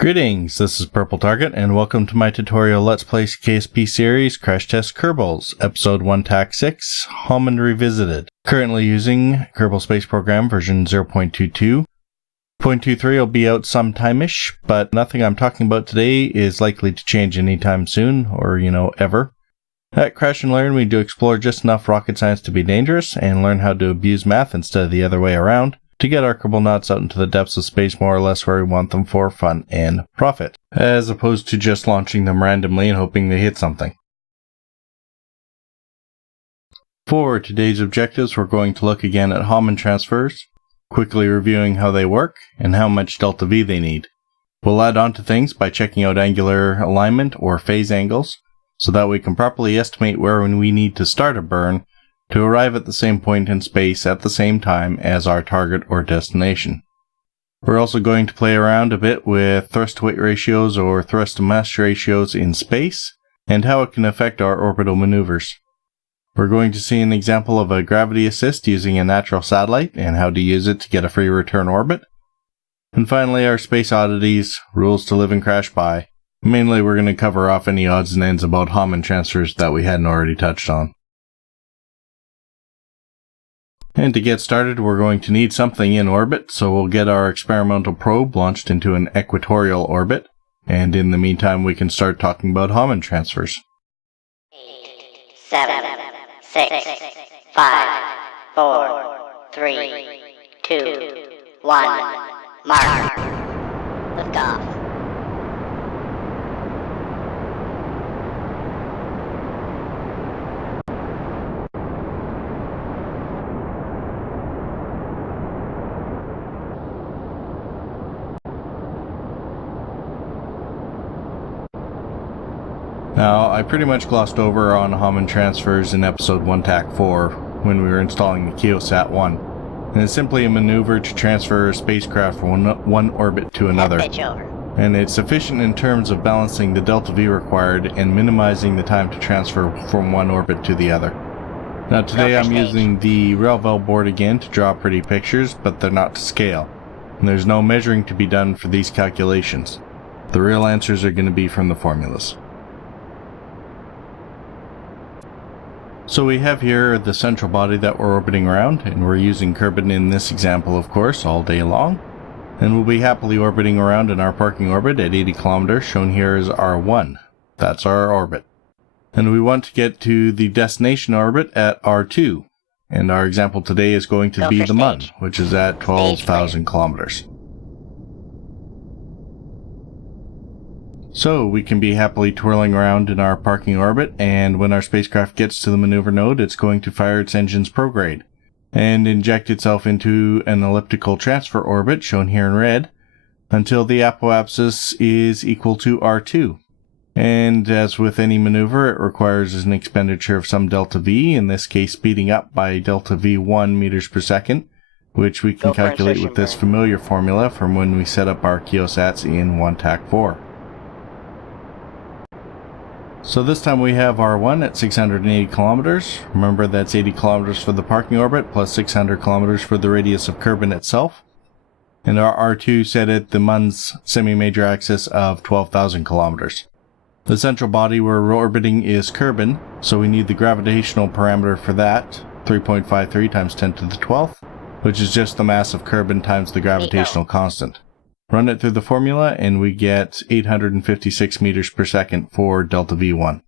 Greetings, this is Purple Target, and welcome to my tutorial Let's Play KSP series Krash Test Kerbals, Episode 1 TAC 6, Hohmann Revisited. Currently using Kerbal Space program version 0.22. 0.23 will be out sometime-ish, but nothing I'm talking about today is likely to change anytime soon, or, ever. At Crash and Learn, we do explore just enough rocket science to be dangerous, and learn how to abuse math instead of the other way around, to get our Kerbal nuts out into the depths of space more or less where we want them for fun and profit, as opposed to just launching them randomly and hoping they hit something. For today's objectives, we're going to look again at Hohmann Transfers, quickly reviewing how they work and how much delta V they need. We'll add on to things by checking out angular alignment or phase angles, so that we can properly estimate where we need to start a burn to arrive at the same point in space at the same time as our target or destination. We're also going to play around a bit with thrust-to-weight ratios or thrust-to-mass ratios in space, and how it can affect our orbital maneuvers. We're going to see an example of a gravity assist using a natural satellite, and how to use it to get a free return orbit. And finally, our space oddities, rules to live and crash by. Mainly we're going to cover off any odds and ends about Hohmann transfers that we hadn't already touched on. And to get started, we're going to need something in orbit, so we'll get our experimental probe launched into an equatorial orbit, and in the meantime we can start talking about Hohmann transfers. 8, 7, 6, 5, 4, 3, 2, 1, mark. Liftoff. Now, I pretty much glossed over on Hohmann transfers in episode 1 TAC 4 when we were installing the KeoSat 1, and it's simply a maneuver to transfer a spacecraft from one orbit to another, and it's efficient in terms of balancing the delta V required and minimizing the time to transfer from one orbit to the other. Now today I'm using the RelVel board again to draw pretty pictures, but they're not to scale, and there's no measuring to be done for these calculations. The real answers are going to be from the formulas. So we have here the central body that we're orbiting around, and we're using Kerbin in this example, of course, all day long. And we'll be happily orbiting around in our parking orbit at 80 kilometers, shown here as R1. That's our orbit. And we want to get to the destination orbit at R2. And our example today is going to be the Mun, which is at 12,000 kilometers. So we can be happily twirling around in our parking orbit, and when our spacecraft gets to the maneuver node, it's going to fire its engines prograde and inject itself into an elliptical transfer orbit, shown here in red, until the apoapsis is equal to R2. And as with any maneuver, it requires an expenditure of some delta V, in this case speeding up by delta V1 meters per second, which we can calculate with this familiar formula from when we set up our KeoSats in 1 TAC 4. So this time we have R1 at 680 kilometers. Remember, that's 80 kilometers for the parking orbit plus 600 kilometers for the radius of Kerbin itself. And our R2 set at the Mun's semi-major axis of 12,000 kilometers. The central body we're orbiting is Kerbin, so we need the gravitational parameter for that, 3.53 times 10 to the 12th, which is just the mass of Kerbin times the gravitational constant. Run it through the formula, and we get 856 meters per second for delta V1.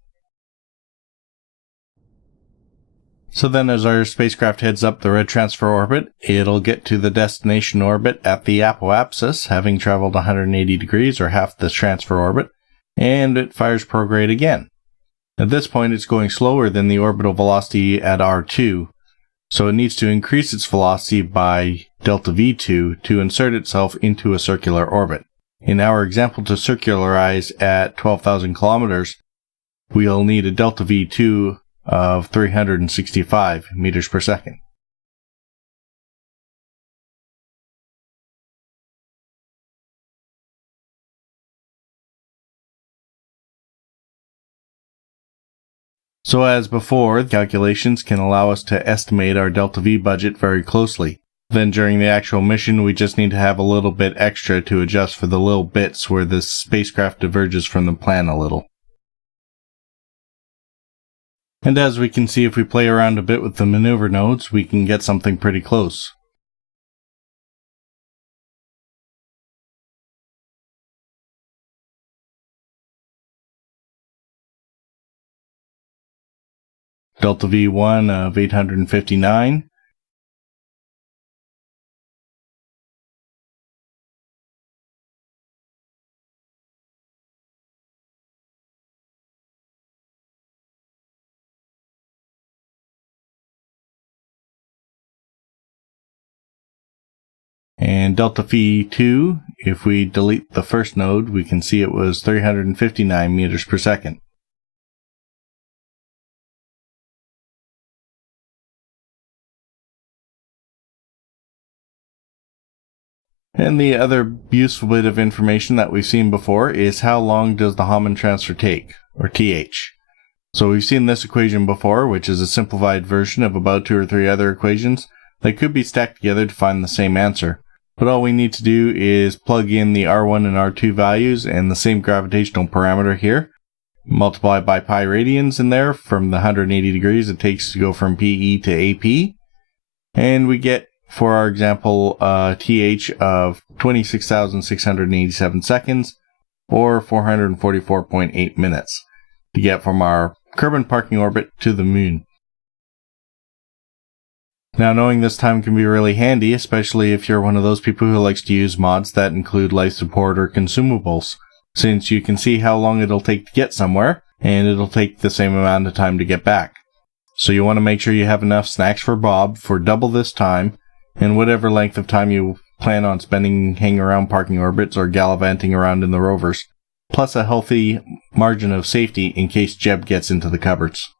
So then as our spacecraft heads up the red transfer orbit, it'll get to the destination orbit at the apoapsis, having traveled 180 degrees or half the transfer orbit, and it fires prograde again. At this point, it's going slower than the orbital velocity at R2, so it needs to increase its velocity by delta V2 to insert itself into a circular orbit. In our example, to circularize at 12,000 kilometers, we'll need a delta V2 of 365 meters per second. So as before, the calculations can allow us to estimate our delta V budget very closely. Then during the actual mission, we just need to have a little bit extra to adjust for the little bits where the spacecraft diverges from the plan a little. And as we can see, if we play around a bit with the maneuver nodes, we can get something pretty close. Delta V1 of 859. And Delta V2, if we delete the first node, we can see it was 359 meters per second. And the other useful bit of information that we've seen before is how long does the Hohmann transfer take, or TH. So we've seen this equation before, which is a simplified version of about 2 or 3 other equations that could be stacked together to find the same answer. But all we need to do is plug in the R1 and R2 values and the same gravitational parameter here, multiply by pi radians in there from the 180 degrees it takes to go from PE to AP, and we get, for our example, TH of 26,687 seconds, or 444.8 minutes, to get from our Kerbin parking orbit to the Moon. Now, knowing this time can be really handy, especially if you're one of those people who likes to use mods that include life support or consumables, since you can see how long it'll take to get somewhere, and it'll take the same amount of time to get back. So you want to make sure you have enough snacks for Bob for double this time, and whatever length of time you plan on spending hanging around parking orbits or gallivanting around in the rovers, plus a healthy margin of safety in case Jeb gets into the cupboards.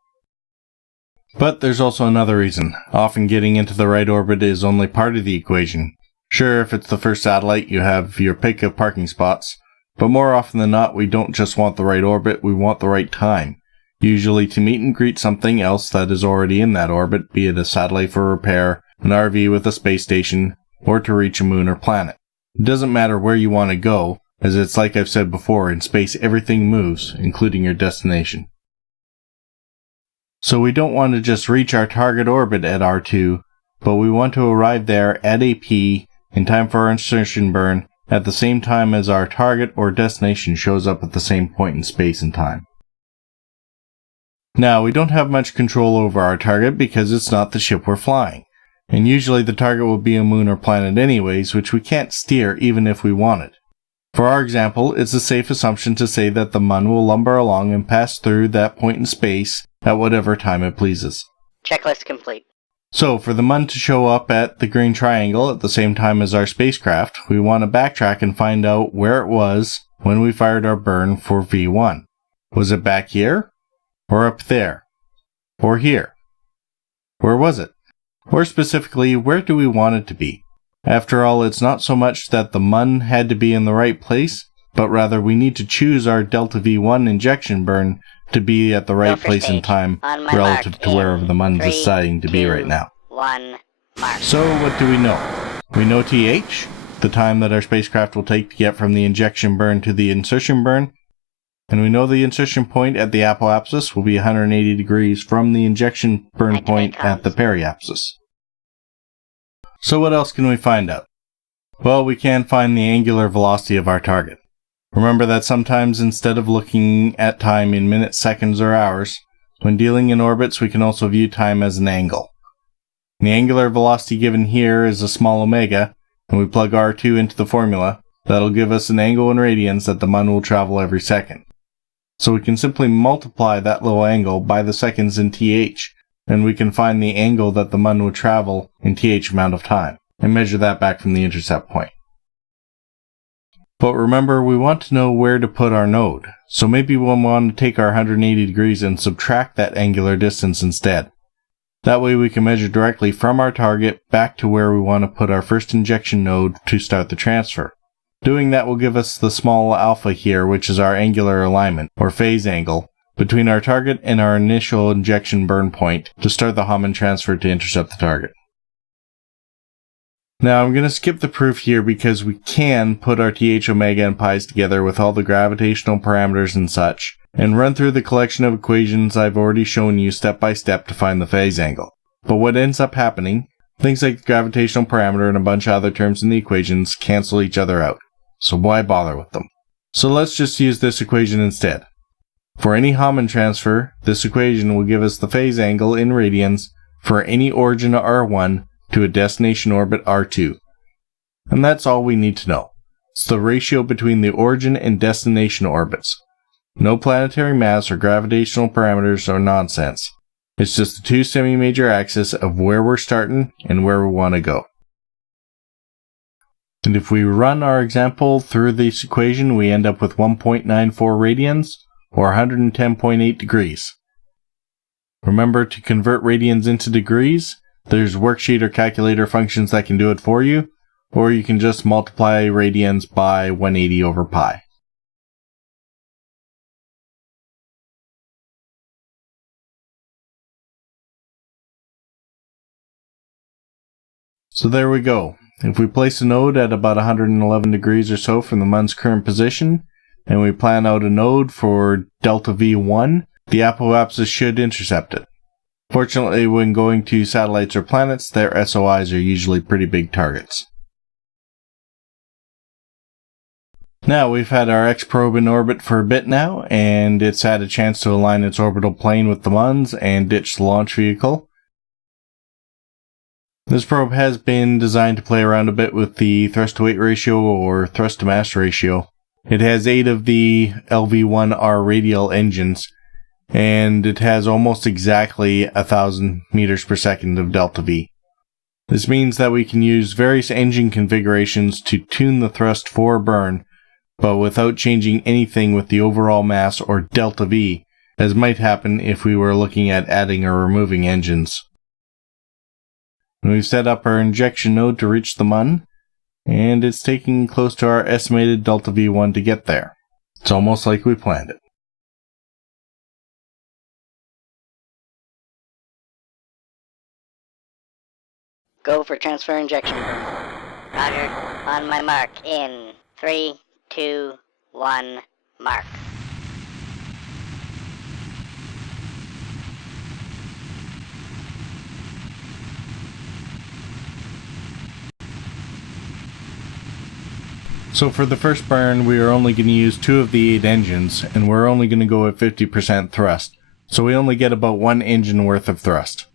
But there's also another reason. Often getting into the right orbit is only part of the equation. Sure, if it's the first satellite, you have your pick of parking spots, but more often than not, we don't just want the right orbit, we want the right time. Usually to meet and greet something else that is already in that orbit, be it a satellite for repair, an RV with a space station, or to reach a moon or planet. It doesn't matter where you want to go, as it's like I've said before, in space everything moves, including your destination. So we don't want to just reach our target orbit at R2, but we want to arrive there at AP in time for our insertion burn at the same time as our target or destination shows up at the same point in space and time. Now, we don't have much control over our target because it's not the ship we're flying, and usually the target will be a moon or planet anyways, which we can't steer even if we wanted. For our example, it's a safe assumption to say that the Mun will lumber along and pass through that point in space at whatever time it pleases. Checklist complete. So, for the Mun to show up at the green triangle at the same time as our spacecraft, we want to backtrack and find out where it was when we fired our burn for V1. Was it back here? Or up there? Or here? Where was it? Or specifically, where do we want it to be? After all, it's not so much that the Mun had to be in the right place, but rather we need to choose our Delta V1 injection burn to be at the right place and time relative to wherever the Mun's deciding to be right now. So what do we know? We know TH, the time that our spacecraft will take to get from the injection burn to the insertion burn, and we know the insertion point at the apoapsis will be 180 degrees from the injection burn point at the periapsis. So what else can we find out? Well, we can find the angular velocity of our target. Remember that sometimes instead of looking at time in minutes, seconds, or hours, when dealing in orbits we can also view time as an angle. The angular velocity given here is a small omega, and we plug R2 into the formula. That'll give us an angle in radians that the Mun will travel every second. So we can simply multiply that little angle by the seconds in TH, and we can find the angle that the Mun would travel in TH amount of time, and measure that back from the intercept point. But remember, we want to know where to put our node, so maybe we'll want to take our 180 degrees and subtract that angular distance instead. That way we can measure directly from our target back to where we want to put our first injection node to start the transfer. Doing that will give us the small alpha here, which is our angular alignment, or phase angle, between our target and our initial injection burn point to start the Hohmann transfer to intercept the target. Now I'm going to skip the proof here because we can put our TH omega and pi's together with all the gravitational parameters and such, and run through the collection of equations I've already shown you step by step to find the phase angle. But what ends up happening, things like the gravitational parameter and a bunch of other terms in the equations cancel each other out, so why bother with them? So let's just use this equation instead. For any Hohmann transfer, this equation will give us the phase angle in radians for any origin R1 to a destination orbit R2. And that's all we need to know. It's the ratio between the origin and destination orbits. No planetary mass or gravitational parameters or nonsense. It's just the two semi-major axes of where we're starting and where we want to go. And if we run our example through this equation, we end up with 1.94 radians, or 110.8 degrees. Remember to convert radians into degrees. There's worksheet or calculator functions that can do it for you, or you can just multiply radians by 180 over pi. So there we go. If we place a node at about 111 degrees or so from the Mun's current position, and we plan out a node for delta V1, the apoapsis should intercept it. Fortunately, when going to satellites or planets, their SOIs are usually pretty big targets. Now, we've had our X-probe in orbit for a bit now, and it's had a chance to align its orbital plane with the Mun's and ditch the launch vehicle. This probe has been designed to play around a bit with the thrust-to-weight ratio or thrust-to-mass ratio. It has 8 of the LV-1R radial engines, and it has almost exactly 1,000 meters per second of delta V. This means that we can use various engine configurations to tune the thrust for burn, but without changing anything with the overall mass or delta V, as might happen if we were looking at adding or removing engines. And we've set up our injection node to reach the Mun, and it's taking close to our estimated delta V1 to get there. It's almost like we planned it. Go for transfer injection. Roger. On my mark in 3, 2, 1, mark. So for the first burn, we are only going to use 2 of the 8 engines, and we're only going to go at 50% thrust, so we only get about 1 engine worth of thrust.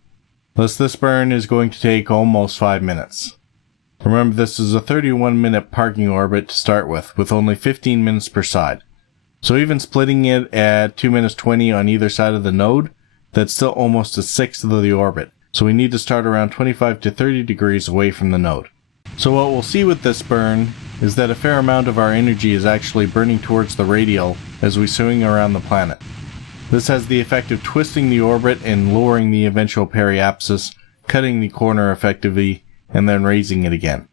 Thus this burn is going to take almost 5 minutes. Remember, this is a 31-minute parking orbit to start with only 15 minutes per side. So even splitting it at 2 minutes 20 on either side of the node, that's still almost a sixth of the orbit, so we need to start around 25 to 30 degrees away from the node. So what we'll see with this burn is that a fair amount of our energy is actually burning towards the radial as we swing around the planet. This has the effect of twisting the orbit and lowering the eventual periapsis, cutting the corner effectively, and then raising it again.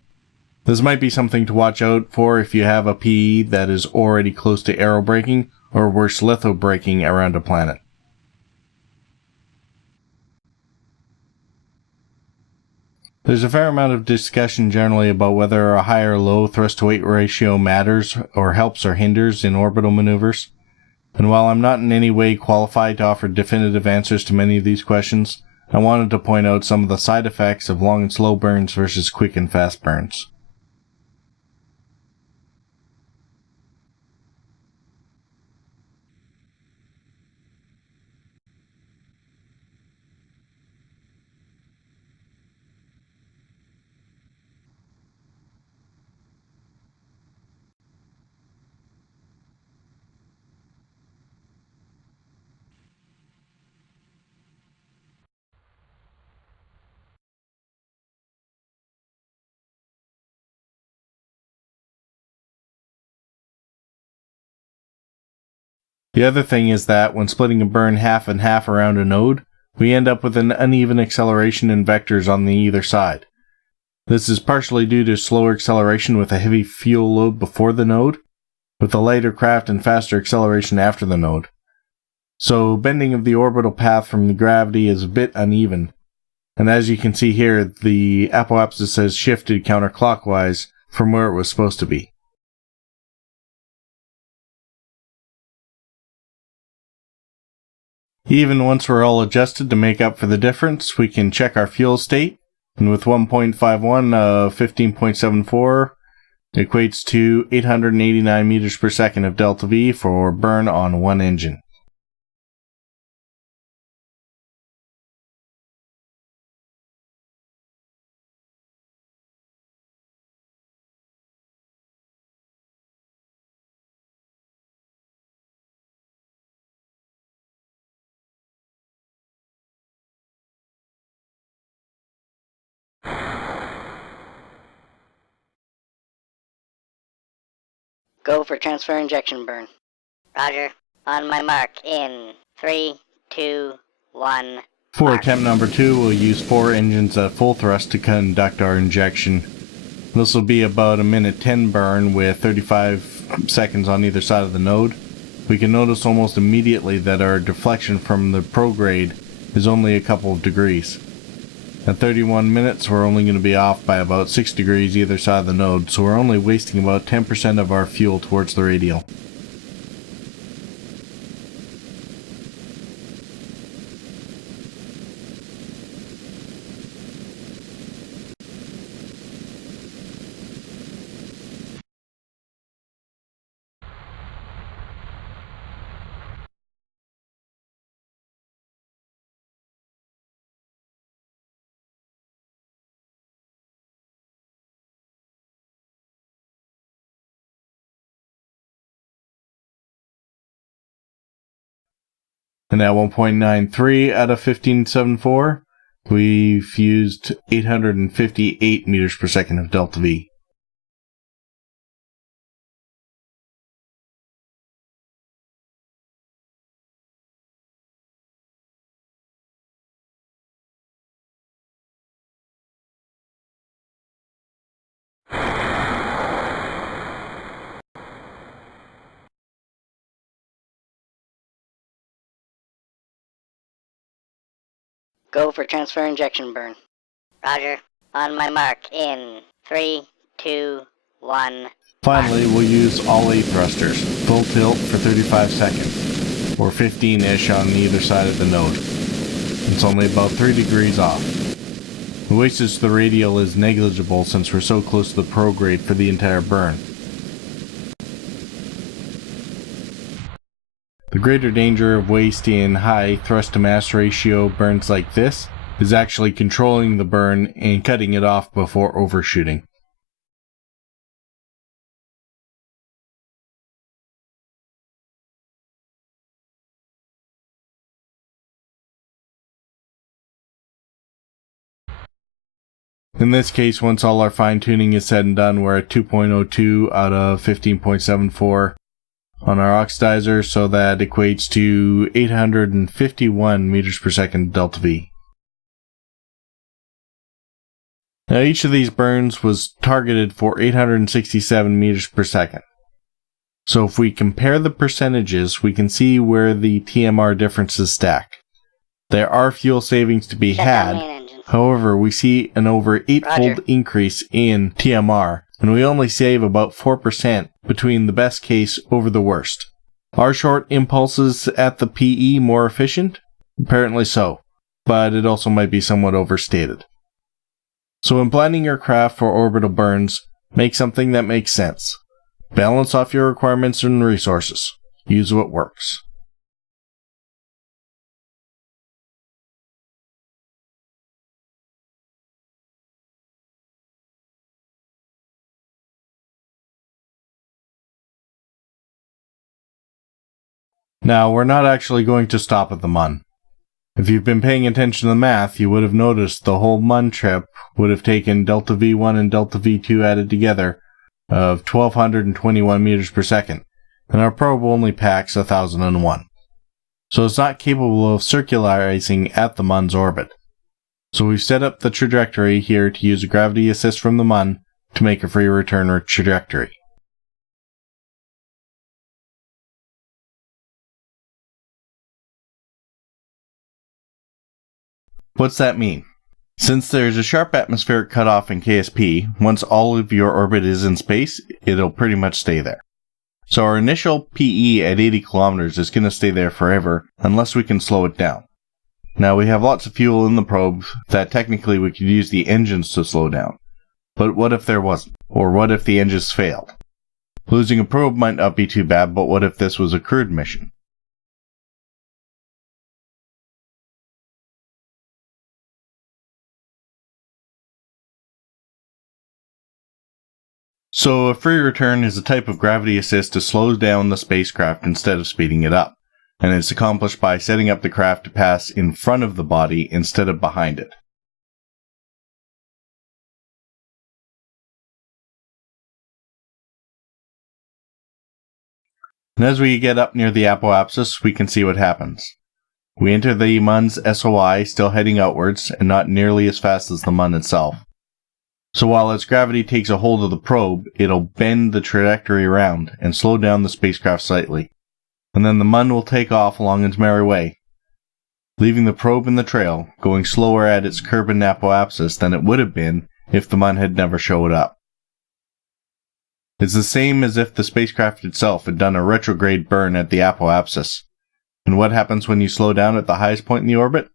This might be something to watch out for if you have a PE that is already close to aerobraking or worse lithobraking around a planet. There's a fair amount of discussion generally about whether a high or low thrust-to-weight ratio matters or helps or hinders in orbital maneuvers. And while I'm not in any way qualified to offer definitive answers to many of these questions, I wanted to point out some of the side effects of long and slow burns versus quick and fast burns. The other thing is that when splitting a burn half and half around a node, we end up with an uneven acceleration in vectors on the either side. This is partially due to slower acceleration with a heavy fuel load before the node, with a lighter craft and faster acceleration after the node. So bending of the orbital path from the gravity is a bit uneven. And as you can see here, the apoapsis has shifted counterclockwise from where it was supposed to be. Even once we're all adjusted to make up for the difference, we can check our fuel state, and with 1.51 of 15.74 equates to 889 meters per second of delta V for burn on one engine. Go for transfer injection burn. Roger. On my mark in 3, 2, 1. For mark. attempt number 2, we'll use 4 engines at full thrust to conduct our injection. This will be about a minute 10 burn with 35 seconds on either side of the node. We can notice almost immediately that our deflection from the prograde is only a couple of degrees. At 31 minutes, we're only going to be off by about 6 degrees either side of the node, so we're only wasting about 10% of our fuel towards the radial. And at 1.93 out of 15.74, we've used 858 meters per second of delta V. Go for transfer injection burn. Roger. On my mark in 3, 2, 1. Finally, we'll use all 8 thrusters, full tilt for 35 seconds, or 15-ish on either side of the node. It's only about 3 degrees off. The wastage to the radial is negligible since we're so close to the prograde for the entire burn. The greater danger of waste in high thrust-to-mass ratio burns like this is actually controlling the burn and cutting it off before overshooting. In this case, once all our fine-tuning is said and done, we're at 2.02 out of 15.74 on our oxidizer, so that equates to 851 meters per second delta V. Now each of these burns was targeted for 867 meters per second. So if we compare the percentages, we can see where the TMR differences stack. There are fuel savings to be had. However, we see an over 8-fold increase in TMR, and we only save about 4% between the best case over the worst. Are short impulses at the PE more efficient? Apparently so, but it also might be somewhat overstated. So when planning your craft for orbital burns, make something that makes sense. Balance off your requirements and resources. Use what works. Now, we're not actually going to stop at the Mun. If you've been paying attention to the math, you would have noticed the whole Mun trip would have taken delta V1 and delta V2 added together of 1221 meters per second, and our probe only packs 1001. So it's not capable of circularizing at the Mun's orbit. So we've set up the trajectory here to use a gravity assist from the Mun to make a free return trajectory. What's that mean? Since there's a sharp atmospheric cutoff in KSP, once all of your orbit is in space, it'll pretty much stay there. So our initial PE at 80 kilometers is going to stay there forever, unless we can slow it down. Now we have lots of fuel in the probe that technically we could use the engines to slow down. But what if there wasn't? Or what if the engines failed? Losing a probe might not be too bad, but what if this was a crewed mission? So a free return is a type of gravity assist to slow down the spacecraft instead of speeding it up, and it's accomplished by setting up the craft to pass in front of the body instead of behind it. And as we get up near the apoapsis, we can see what happens. We enter the MUN's SOI still heading outwards and not nearly as fast as the MUN itself. So while its gravity takes a hold of the probe, it'll bend the trajectory around and slow down the spacecraft slightly. And then the MUN will take off along its merry way, leaving the probe in the trail, going slower at its Kerbin apoapsis than it would have been if the MUN had never showed up. It's the same as if the spacecraft itself had done a retrograde burn at the apoapsis. And what happens when you slow down at the highest point in the orbit?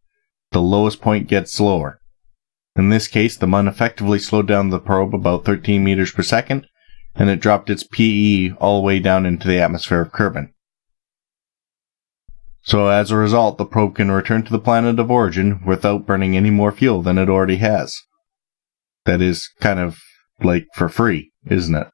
The lowest point gets slower. In this case, the MUN effectively slowed down the probe about 13 meters per second, and it dropped its PE all the way down into the atmosphere of Kerbin. So as a result, the probe can return to the planet of origin without burning any more fuel than it already has. That is kind of like for free, isn't it?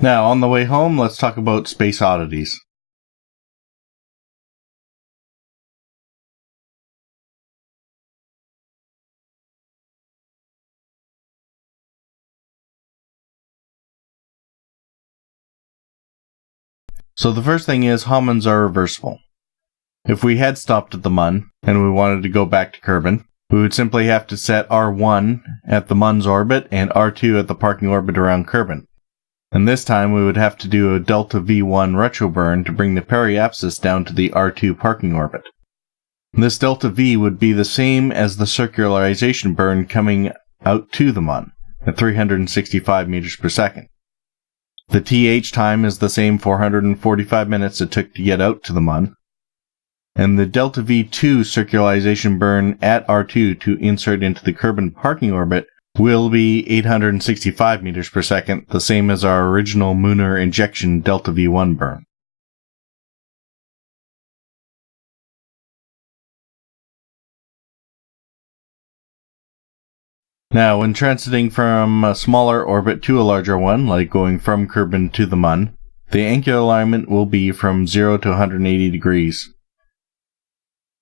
Now, on the way home, let's talk about space oddities. So the first thing is Hohmanns are reversible. If we had stopped at the MUN, and we wanted to go back to Kerbin, we would simply have to set R1 at the MUN's orbit and R2 at the parking orbit around Kerbin. And this time we would have to do a delta V1 retro burn to bring the periapsis down to the R2 parking orbit. This delta V would be the same as the circularization burn coming out to the MUN at 365 meters per second. The TH time is the same 445 minutes it took to get out to the MUN, and the delta V2 circularization burn at R2 to insert into the Kerbin parking orbit will be 865 meters per second, the same as our original lunar injection delta V1 burn. Now, when transiting from a smaller orbit to a larger one, like going from Kerbin to the MUN, the angular alignment will be from 0 to 180 degrees.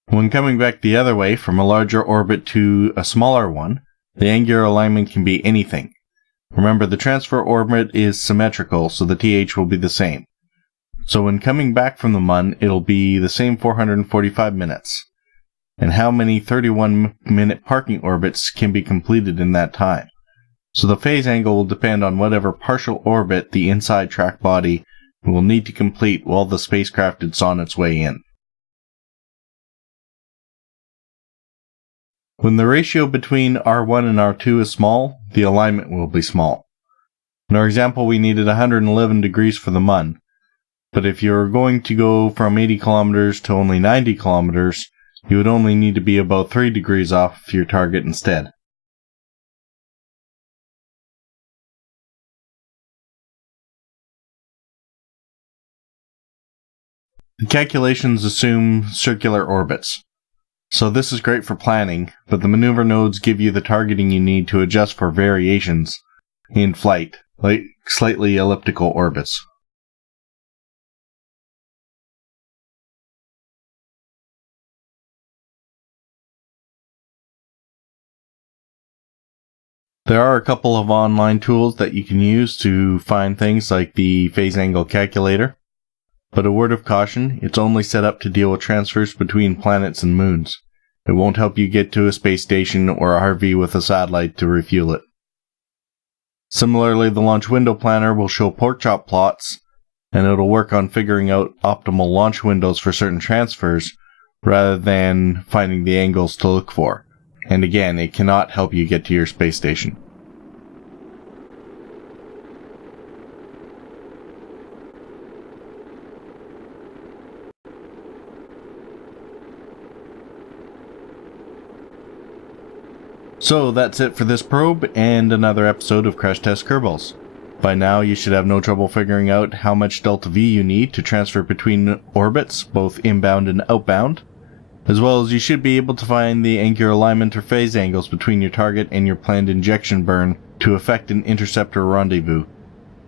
When coming back the other way from a larger orbit to a smaller one, the angular alignment can be anything. Remember, the transfer orbit is symmetrical, so the TH will be the same. So when coming back from the MUN, it'll be the same 445 minutes. And how many 31-minute parking orbits can be completed in that time. So the phase angle will depend on whatever partial orbit the inside track body will need to complete while the spacecraft is on its way in. When the ratio between R1 and R2 is small, the alignment will be small. In our example, we needed 111 degrees for the MUN, but if you're going to go from 80 kilometers to only 90 kilometers, you would only need to be about 3 degrees off your target instead. The calculations assume circular orbits. So this is great for planning, but the maneuver nodes give you the targeting you need to adjust for variations in flight, like slightly elliptical orbits. There are a couple of online tools that you can use to find things like the phase angle calculator, but a word of caution, it's only set up to deal with transfers between planets and moons. It won't help you get to a space station or a RV with a satellite to refuel it. Similarly, the launch window planner will show pork chop plots, and it'll work on figuring out optimal launch windows for certain transfers, rather than finding the angles to look for. And again, it cannot help you get to your space station. So that's it for this probe and another episode of Krash Test Kerbals. By now you should have no trouble figuring out how much delta V you need to transfer between orbits, both inbound and outbound, as well as you should be able to find the angular alignment or phase angles between your target and your planned injection burn to effect an interceptor rendezvous.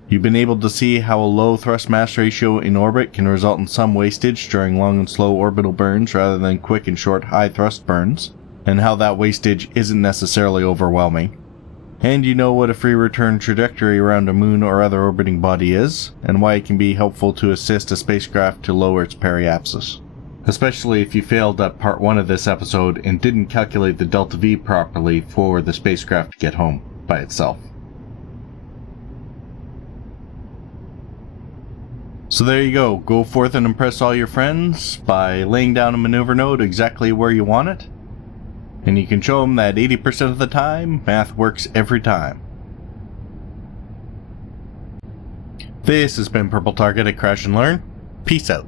You've been able to see how a low thrust-mass ratio in orbit can result in some wastage during long and slow orbital burns rather than quick and short high-thrust burns, and how that wastage isn't necessarily overwhelming. And you know what a free return trajectory around a moon or other orbiting body is, and why it can be helpful to assist a spacecraft to lower its periapsis. Especially if you failed at part 1 of this episode and didn't calculate the delta V properly for the spacecraft to get home by itself. So there you go, go forth and impress all your friends by laying down a maneuver node exactly where you want it, and you can show them that 80% of the time, math works every time. This has been Purple Target at Crash and Learn. Peace out.